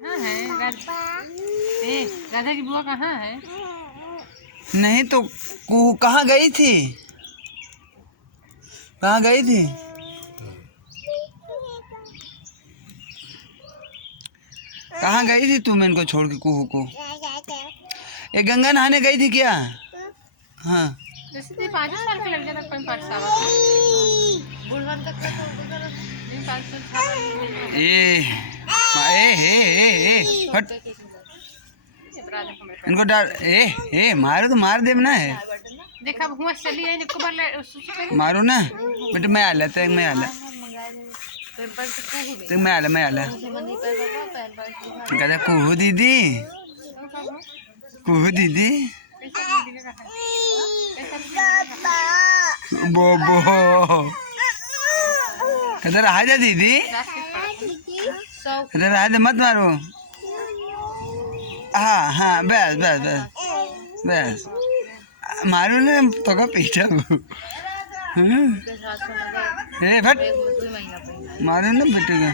कहाँ है राधा की बुआ कहाँ है? नहीं तो कहाँ गई थी? कहाँ गई थी? कहाँ गई थी तुम इनको छोड़ के कुहू को? ये गंगा नहाने गई थी क्या? हाँ जैसे 5 साल के लग जाता कोई 5 साल बुढ़वन तक तो नहीं 5 साल हट इनको डाल मारो तो मार दे ना है देखा हुआ चली है इनको बार मारो ना बेटे मैं आला तक मैं आला तक मैं आला कहता कुहू दीदी कुहू दीदी बोबो कहता रहा जा दीदी कहता रहा जा मत मारो हाँ हाँ बस बस बस बस मारू ना तो का पीछा फट मारू ना बेटे का